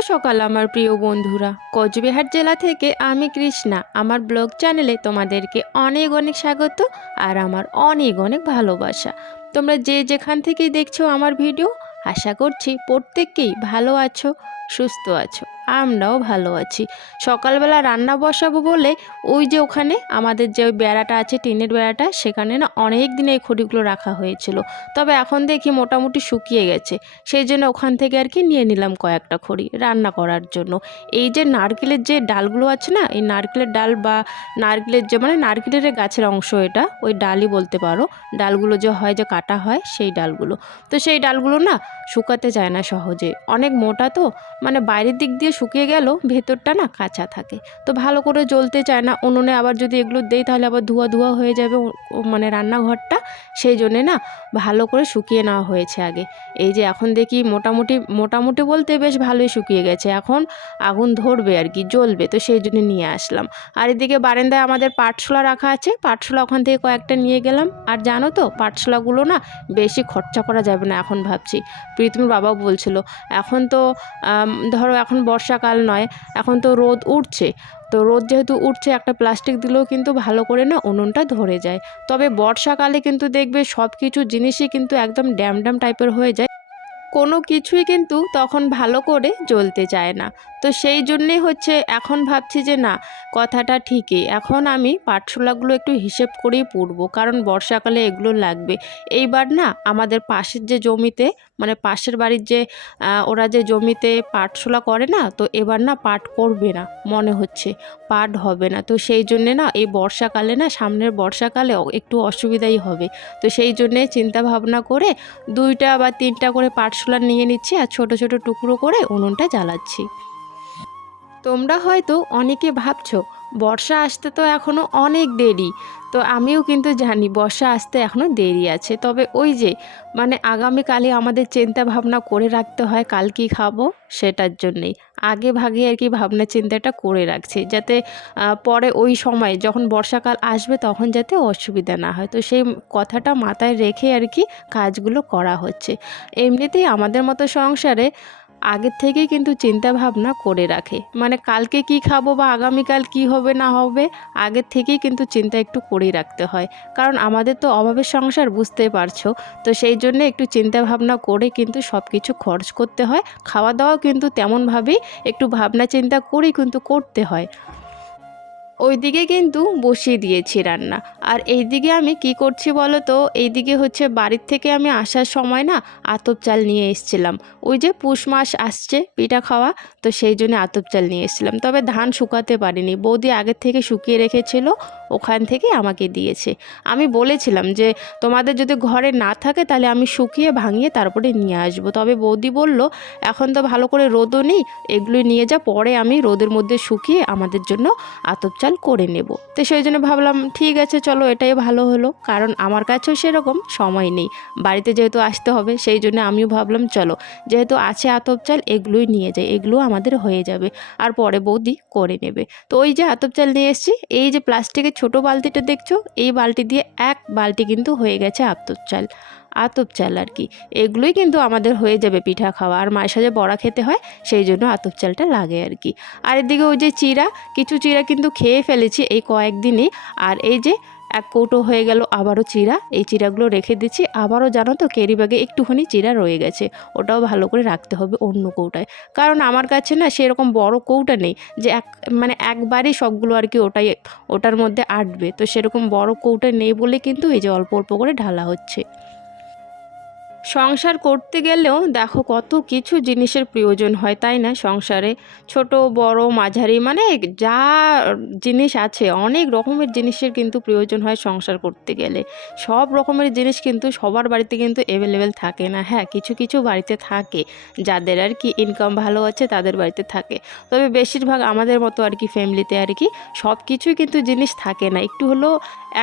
সকাল আমার প্রিয় বন্ধুরা। কোচবিহার জেলা থেকে আমি কৃষ্ণা। আমার ব্লগ চ্যানেলে তোমাদেরকে অনেক অনেক স্বাগত আর আমার অনেক অনেক ভালোবাসা। তোমরা যে যেখান থেকেই দেখছ আমার ভিডিও, আশা করছি প্রত্যেককেই ভালো আছো, সুস্থ আছো। আমরাও ভালো আছি। সকালবেলা রান্না বসাবো বলে ওই যে ওখানে আমাদের যে ওই বেড়াটা আছে, টিনের বেড়াটা, সেখানে না অনেক দিন এই খড়িগুলো রাখা হয়েছিল। তবে এখন দেখি মোটামুটি শুকিয়ে গেছে। সেই জন্য ওখান থেকে আর কি নিয়ে নিলাম কয়েকটা খড়ি রান্না করার জন্য। এই যে নারকেলের যে ডালগুলো আছে না, এই নারকেলের ডাল বা নারকেলের যে মানে নারকেলের গাছের অংশ এটা, ওই ডালই বলতে পারো। ডালগুলো যে হয়, যে কাটা হয়, সেই ডালগুলো। তো সেই ডালগুলো না শুকাতে চায় না সহজে। অনেক মোটা তো মানে বাইরের দিক দিয়ে শুকিয়ে গেল ভেতরটা না কাঁচা থাকে। তো ভালো করে জ্বলতে চায় না। উনুনে আবার যদি এগুলো দেই তাহলে আবার ধোয়া ধোয়া হয়ে যাবে মানে রান্নাঘরটা। সেই জন্যে না ভালো করে শুকিয়ে নেওয়া হয়েছে আগে। এই যে এখন দেখি মোটামুটি মোটামুটি বলতে বেশ ভালোই শুকিয়ে গেছে। এখন আগুন ধরবে আর কি, জ্বলবে। তো সেই জন্য নিয়ে আসলাম। আর এদিকে বারান্দায় আমাদের পাটশোলা রাখা আছে। পাটশোলা ওখান থেকে কয়েকটা নিয়ে গেলাম। আর জানো তো পাটশোলাগুলো না বেশি খরচা করা যাবে না এখন ভাবছি। প্রীতমের বাবাও বলছিল, এখন তো ধরো এখন বর্ষাকাল নয়, এখন তো রোদ উঠছে। তো রোদ যেহেতু উঠছে, একটা প্লাস্টিক দিলেও কিন্তু ভালো করে না উনুনটা ধরে যায়। তবে বর্ষাকালে কিন্তু দেখবে সব কিছু জিনিসই কিন্তু একদম ড্যাম ড্যাম টাইপের হয়ে যায়। কোনো কিছুই কিন্তু তখন ভালো করে জ্বলতে চায় না। তো সেই জন্যেই হচ্ছে এখন ভাবছি যে না, কথাটা ঠিকই। এখন আমি পাটশোলাগুলো একটু হিসেব করেই পুড়বো, কারণ বর্ষাকালে এগুলো লাগবে। এইবার না আমাদের পাশের যে জমিতে মানে পাশের বাড়ির যে ওরা যে জমিতে পাটশোলা করে না, তো এবার না পাট করবে না, মনে হচ্ছে। পাট হবে না। তো সেই জন্যে না এই বর্ষাকালে না, সামনের বর্ষাকালে একটু অসুবিধাই হবে। তো সেই জন্যে চিন্তা ভাবনা করে দুইটা বা তিনটা করে পাটশোলা নিয়ে নিচ্ছি আর ছোট ছোট টুকরো করে উনুনটা জ্বালাচ্ছি। তোমরা হয়তো অনেকে ভাবছ, বর্ষা আসতে তো এখনও অনেক দেরি। তো আমিও কিন্তু জানি বর্ষা আসতে এখনও দেরি আছে। তবে ওই যে মানে আগামীকালে আমাদের চিন্তা ভাবনা করে রাখতে হয় কাল কি খাব সেটার জন্যেই। আগে ভাগে আর কি ভাবনা চিন্তাটা করে রাখছি যাতে পরে ওই সময় যখন বর্ষাকাল আসবে তখন যাতে অসুবিধা না হয়। তো সেই কথাটা মাথায় রেখে আর কি কাজগুলো করা হচ্ছে। এমনিতেই আমাদের মতো সংসারে আগের থেকে কিন্তু চিন্তা ভাবনা করে রাখে। মানে কালকে কি খাব বা আগামীকাল কি হবে না হবে, আগের থেকেই কিন্তু চিন্তা একটু করেই রাখতে হয়। কারণ আমাদের তো অভাবের সংসার, বুঝতে পারছ? তো সেই জন্য একটু চিন্তা ভাবনা করে কিন্তু সব কিছু খরচ করতে হয়। খাওয়া দাওয়াও কিন্তু তেমনভাবেই একটু ভাবনা চিন্তা করেই কিন্তু করতে হয়। ওইদিকে কিন্তু বসিয়ে দিয়েছি রান্না। আর এই দিকে আমি কি করছি বলো তো? এই দিকে হচ্ছে বাড়ির থেকে আমি আসার সময় না আতপ চাল নিয়ে এসেছিলাম। ওই যে পুষ মাস আসছে পিঠা খাওয়া, তো সেই জন্য আতপ চাল নিয়ে এসেছিলাম। তবে ধান শুকাতে পারিনি। বৌদি আগের থেকে শুকিয়ে রেখেছিল, ওখান থেকে আমাকে দিয়েছে। আমি বলেছিলাম যে, তোমাদের যদি ঘরে না থাকে তাহলে আমি শুকিয়ে ভাঙিয়ে তারপরে নিয়ে আসব। তবে বৌদি বলল, এখন তো ভালো করে রোদও নেই, এগুলো নিয়ে যা, পরে আমি রোদের মধ্যে শুকিয়ে আমাদের জন্য আতপ চাল করে নেব। তো সেই জন্য ভাবলাম, ঠিক আছে, চলো, এটাই ভালো হলো। কারণ আমার কাছেও সেরকম সময় নেই। বাড়িতে যেহেতু আসতে হবে, সেই জন্য আমিও ভাবলাম, চলো, যেহেতু আছে আতপ চাল, এগুলোই নিয়ে যাই এগুলো আমাদের হয়ে যাবে আর পরে বৌদি করে নেবে। তো ওই যে আতপ চাল নিয়ে এসেছি, এই যে প্লাস্টিকের ছোট বালতিটা দেখছ, এই বালতি দিয়ে এক বালতি কিন্তু হয়ে গেছে আতপ চাল। আতপ চাল আর কি। এগুলোই কিন্তু আমাদের হয়ে যাবে পিঠা খাওয়া। আর মায়ের সাথে বড়া খেতে হয়, সেই জন্য আতপ চালটা লাগে আর কি। আর এদিকে ওই যে চিরা কিছু চিরা কিন্তু খেয়ে ফেলেছি এই কয়েকদিনই। আর এই যে এক কৌটো হয়ে গেল আবারও চিরা এই চিরাগুলো রেখে দিচ্ছি। আবারও জানো তো, কেরি ব্যাগে একটুখানি চিরা রয়ে গেছে। ওটাও ভালো করে রাখতে হবে অন্য কৌটায়। কারণ আমার কাছে না সেরকম বড় কৌটা নেই যে এক মানে একবারই সবগুলো আর কি ওটাই, ওটার মধ্যে আটবে। তো সেরকম বড় কৌটা নেই বলে কিন্তু এই যে অল্প অল্প করে ঢালা হচ্ছে। সংসার করতে গেলেও দেখো কত কিছু জিনিসের প্রয়োজন হয়, তাই না? সংসারে ছোট, বড়, মাঝারি মানে যা জিনিস আছে, অনেক রকমের জিনিসের কিন্তু প্রয়োজন হয় সংসার করতে গেলে। সব রকমের জিনিস কিন্তু সবার বাড়িতে কিন্তু অ্যাভেলেবেল থাকে না। হ্যাঁ কিছু কিছু বাড়িতে থাকে, যাদের আর কি ইনকাম ভালো আছে তাদের বাড়িতে থাকে। তবে বেশিরভাগ আমাদের মতো আর কি ফ্যামিলিতে আর কি সব কিছুই কিন্তু জিনিস থাকে না। একটু হলেও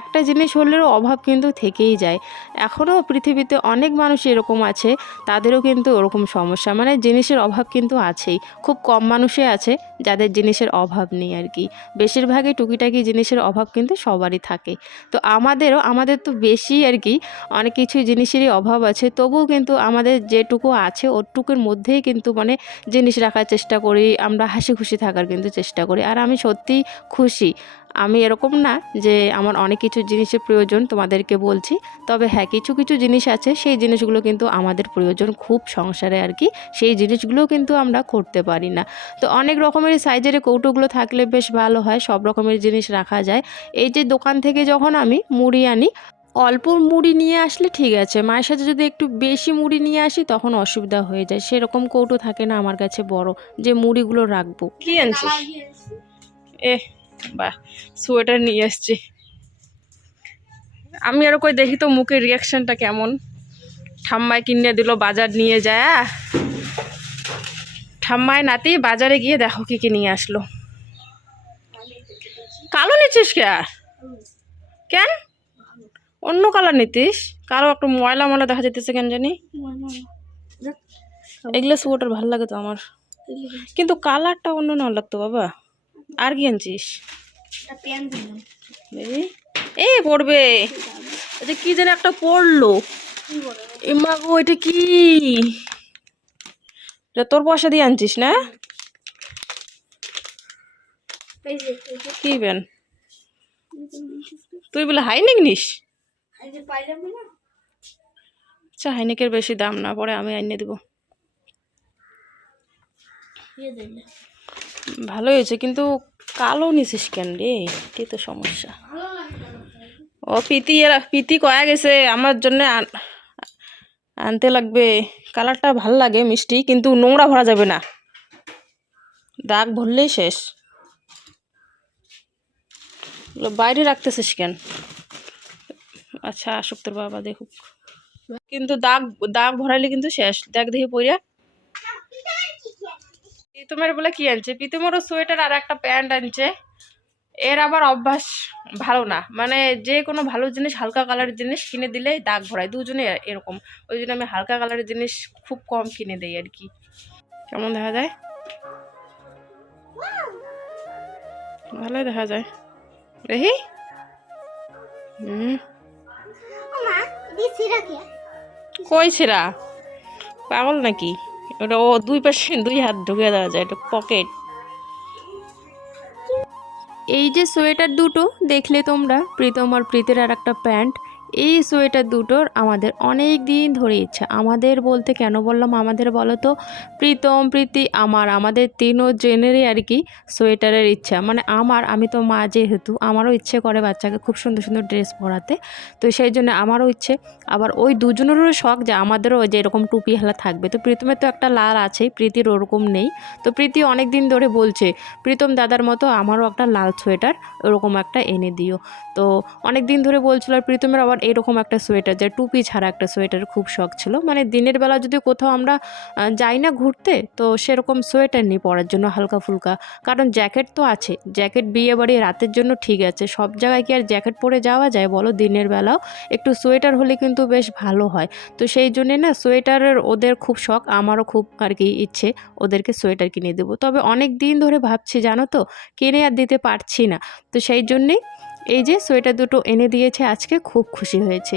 একটা জিনিস হলেও অভাব কিন্তু থেকেই যায়। এখনও পৃথিবীতে অনেক মানুষ এরকম আছে, তাদেরও কিন্তু ওরকম সমস্যা। মানে জিনিসের অভাব কিন্তু আছেই। খুব কম মানুষই আছে যাদের জিনিসের অভাব নেই আর কি। বেশিরভাগই টুকিটাকি জিনিসের অভাব কিন্তু সবারই থাকে। তো আমাদেরও, আমাদের তো বেশি আর কি, অনেক কিছু জিনিসেরই অভাব আছে। তবুও কিন্তু আমাদের যেটুকু আছে, ওটুকুর মধ্যেই কিন্তু মানে জিনিস রাখার চেষ্টা করি। আমরা হাসি খুশি থাকার কিন্তু চেষ্টা করি। আর আমি সত্যিই খুশি। আমি এরকম না যে আমার অনেক কিছু জিনিসের প্রয়োজন তোমাদেরকে বলছি। তবে হ্যাঁ কিছু কিছু জিনিস আছে, সেই জিনিসগুলো কিন্তু আমাদের প্রয়োজন খুব সংসারে আর কি, সেই জিনিসগুলোও কিন্তু আমরা করতে পারি না। তো অনেক রকমের সাইজের কৌটোগুলো থাকলে বেশ ভালো হয়, সব রকমের জিনিস রাখা যায়। এই যে দোকান থেকে যখন আমি মুড়ি আনি, অল্প মুড়ি নিয়ে আসলে ঠিক আছে, মায়ের সাথে যদি একটু বেশি মুড়ি নিয়ে আসি তখন অসুবিধা হয়ে যায়। সেরকম কৌটো থাকে না আমার কাছে বড়, যে মুড়িগুলো রাখব। কি আনছিস? এ বাহ সোয়েটার নিয়ে এসছি আমি আরও কই দেখি তো মুখের রিয়াকশনটা কেমন। ঠাম্মায় কিনে দিল বাজার নিয়ে যায়। ঠাম্মায় নাতি বাজারে গিয়ে দেখো কি কি নিয়ে আসলো। কালো নিচ্ছিস কে কেন? অন্য কালার নিতিস? কালো একটু ময়লা ময়লা দেখা যেতেছে কেন জানি? এগুলো সোয়েটার ভালো লাগে তো আমার। কিন্তু কালারটা অন্য না লাগতো বাবা। আর কি আনছিস? এই পড়বে। এটা কি যেন একটা পড়ল। এমা গো এটা কি? এটা তোর পয়সা দিয়ে আনছিস না? কি বেন তুই বলে হাইনেক নিস? আচ্ছা হাইনেকের বেশি দাম না পরে আমি আনিয়ে দেবো। ভালো হয়েছে, কিন্তু কালো নিছিস কেন রে? এটাই তো সমস্যা। ও পিতি, এরা পিতি কয়া গেছে, আমার জন্য আন- আনতে লাগবে। কালারটা ভালো লাগে, মিষ্টি, কিন্তু নোংরা ভরা যাবে না। দাগ ভরলেই শেষ। বাইরে রাখতেছিস কেন? আচ্ছা আসুক তোর বাবা দেখুক। কিন্তু দাগ দাগ ভরাইলে কিন্তু শেষ। দেখ দেখি পইরা। পিতুমের বলে কি আনছে? পিতুমেরও সোয়েটার আর একটা প্যান্ট আনছে। এর আবার অভ্যাস ভালো না। মানে যে কোনো ভালো জিনিস হালকা কালারের জিনিস কিনে দিলেই দাগ ভরায়। দুজনে এরকম। ওই জন্য আমি হালকা কালারের জিনিস খুব কম কিনে দেই আর কি। কেমন দেখা যায়? ভালোই দেখা যায়। দেখি। হুম। কই ছেঁড়া পাগল নাকি? ওটা ও দুই পাশে দুই হাত ঢুকে দেওয়া যায়, এটা পকেট এই যে সোয়েটার দুটো, দেখলে তোমরা, প্রীতম আর প্রীতের আর একটা প্যান্ট। এই সোয়েটার দুটোর আমাদের অনেক দিন ধরে ইচ্ছা। আমাদের বলতে কেন বললাম আমাদের বলো তো? প্রীতম, প্রীতি, আমার, আমাদের তিনও জেনেরই আর কি সোয়েটারের ইচ্ছা। মানে আমার, আমি তো মা যেহেতু, আমারও ইচ্ছে করে বাচ্চাকে খুব সুন্দর সুন্দর ড্রেস পরাতে। তো সেই জন্য আমারও ইচ্ছে। আবার ওই দুজনেরও শখ যে আমাদেরও যে এরকম টুপি হালা থাকবে। তো প্রীতমের তো একটা লাল আছেই, প্রীতির ওরকম নেই। তো প্রীতি অনেক দিন ধরে বলছে, প্রীতম দাদার মতো আমারও একটা লাল সোয়েটার, ওরকম একটা এনে দিও। তো অনেক দিন ধরে বলছিল আর প্রীতমের আবার এরকম একটা সোয়েটার, যে টুপি ছাড়া একটা সোয়েটার খুব শখ ছিল। মানে দিনের বেলা যদি কোথাও আমরা যাই না ঘুরতে, তো সেরকম সোয়েটার নিই পরার জন্য হালকা ফুলকা। কারণ জ্যাকেট তো আছে, জ্যাকেট বিয়ে বাড়ি রাতের জন্য ঠিক আছে। সব জায়গায় কি আর জ্যাকেট পরে যাওয়া যায় বলো? দিনের বেলাও একটু সোয়েটার হলে কিন্তু বেশ ভালো হয়। তো সেই জন্যে না সোয়েটারের ওদের খুব শখ, আমারও খুব আর কি ইচ্ছে ওদেরকে সোয়েটার কিনে দেবো। তবে অনেক দিন ধরে ভাবছি, জানো তো, কিনে আর দিতে পারছি না। তো সেই জন্যেই এই যে সোয়েটার দুটো এনে দিয়েছে, আজকে খুব খুশি হয়েছে।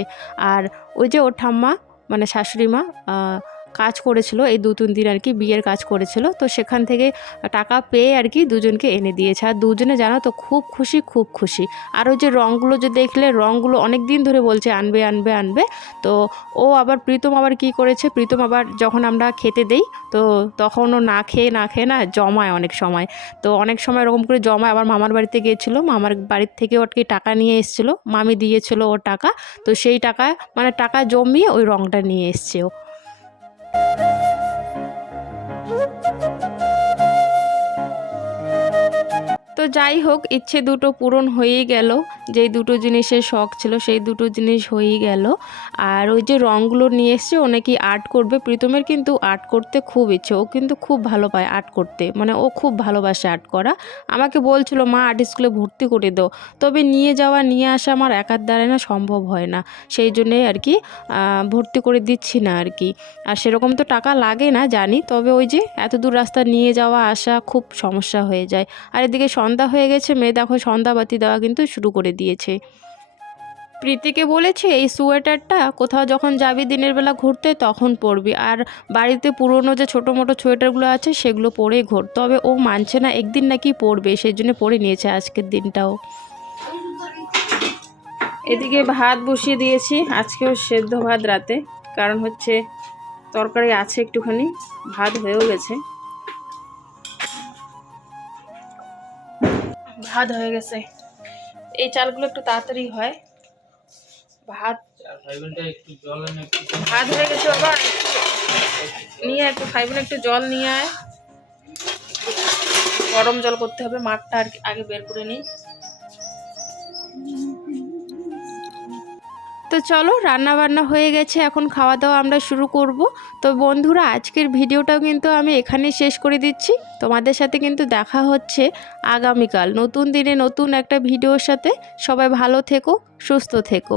আর ওই যে ওর ঠাম্মা মানে শাশুড়ি মা কাজ করেছিল, এই দু তিন দিন আর কি বিয়ের কাজ করেছিল। তো সেখান থেকে টাকা পেয়ে আর কি দুজনকে এনে দিয়েছে। আর দুজনে জানো তো খুব খুশি খুব খুশি। আর ওই যে রঙগুলো যে দেখলে, রঙগুলো অনেক দিন ধরে বলছে, আনবে আনবে আনবে। তো ও আবার প্রীতম আবার কি করেছে, প্রীতম আবার যখন আমরা খেতে দেই, তো তখন ও না খেয়ে না খেয়ে না জমায় অনেক সময়। তো অনেক সময় এরকম করে জমায়। আবার মামার বাড়িতে গিয়েছিল, মামার বাড়ির থেকে ওর কি টাকা নিয়ে এসেছিল, মামি দিয়েছিল ওর টাকা। তো সেই টাকা মানে টাকা জমিয়ে ওই রঙটা নিয়ে এসছে ও। তো যাই হোক ইচ্ছে দুটো পূরণ হয়েই গেল। যেই দুটো জিনিসের শখ ছিল, সেই দুটো জিনিস হয়েই গেল। আর ওই যে রঙগুলো নিয়ে এসছে, ও নাকি আর্ট করবে। প্রীতমের কিন্তু আর্ট করতে খুব ইচ্ছে, ও কিন্তু খুব ভালো পায় আর্ট করতে। মানে ও খুব ভালোবাসে আর্ট করা। আমাকে বলছিল, মা আর্ট স্কুলে ভর্তি করে দাও। তবে নিয়ে যাওয়া, নিয়ে আসা আমার একার দ্বারা না সম্ভব হয় না। সেই জন্যই আর কি ভর্তি করে দিচ্ছি না আর কি। আর সেরকম তো টাকা লাগে না, জানি। তবে ওই যে এত দূর রাস্তা নিয়ে যাওয়া, আসা খুব সমস্যা হয়ে যায়। আর এদিকে সন্ধ্যা হয়ে গেছে, মেয়ে দেখো সন্ধ্যাবাতি দেওয়া কিন্তু শুরু করে দিয়েছে। প্রীতিকে বলেছে, এই সোয়েটারটা কোথাও যখন যাবি দিনের বেলা ঘুরতে, তখন পরবি। আর বাড়িতে পুরনো যে ছোটো মোটো সোয়েটারগুলো আছে, সেগুলো পরেই ঘোর। তবে ও মানছে না, একদিন নাকি পরবে। সেই জন্য পরে নিয়েছে আজকের দিনটাও। এদিকে ভাত বসিয়ে দিয়েছি। আজকেও সেদ্ধ ভাত রাতে। কারণ হচ্ছে তরকারি আছে একটুখানি, ভাত হয়েও গেছে। ভাত হয়ে গেছে। এই চালগুলো একটু তাড়াতাড়ি হয়। ভাত ভাত হয়ে গেছে বাবা নিয়ে একটু খাইবেন একটু জল নিয়ে আয়। গরম জল করতে হবে, মাঠটা আর আগে বের করে নিই। তো চলো রান্না বান্না হয়ে গেছে, এখন খাওয়া দাওয়া আমরা শুরু করব। তো বন্ধুরা, আজকের ভিডিওটাও কিন্তু আমি এখানেই শেষ করে দিচ্ছি। তোমাদের সাথে কিন্তু দেখা হচ্ছে আগামীকাল। নতুন দিনে নতুন একটা ভিডিওর সাথে। সবাই ভালো থেকো, সুস্থ থেকো।